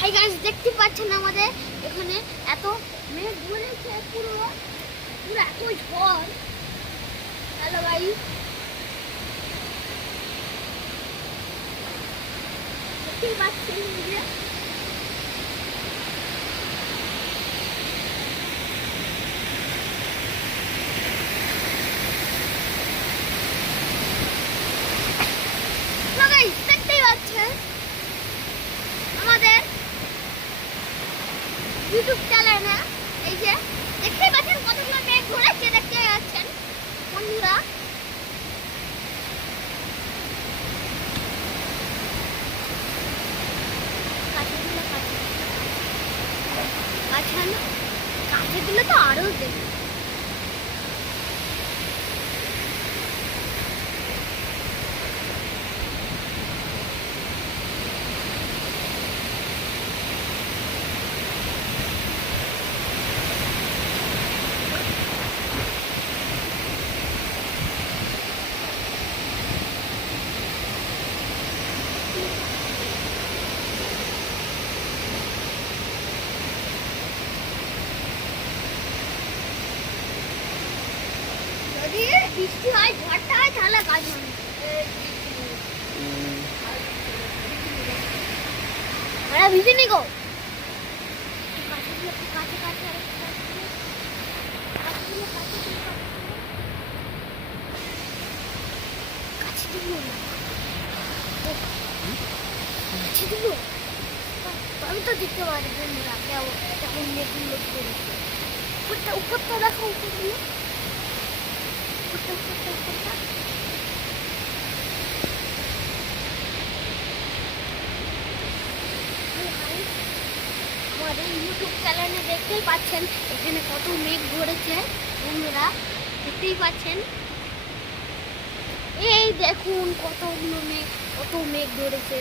Hi guys, দেখতে পাচ্ছেন আমাদের এখানে এত মেঘ ধরেছে, পুরো পুরো এত ঝড়। হ্যালো গাইস, দেখতেই পাচ্ছেন যে দেখতেই পাচ্ছেন আমাদের ইউটিউব চ্যানেলে এই যে দেখতেই পাচ্ছেন কতগুলো মেঘ ঘুরেছে, দেখতে পাচ্ছেন বন্ধুরা। কাছেগুলো তো আরো দেখি। যদি বৃষ্টি হয়, ঝড়টা হয়, তাহলে কাজ হবে। ভিজে নি গো। আমি তো দেখতে পারি বন্ধুরা কেমন মেঘগুলো করেছে। উপরটা দেখো, উপরগুলো আমাদের ইউটিউব চ্যানেলে দেখতেই পাচ্ছেন এখানে কত মেঘ ধরেছে বন্ধুরা, দেখতেই পাচ্ছেন। এই দেখুন কত মেঘ ধরেছে।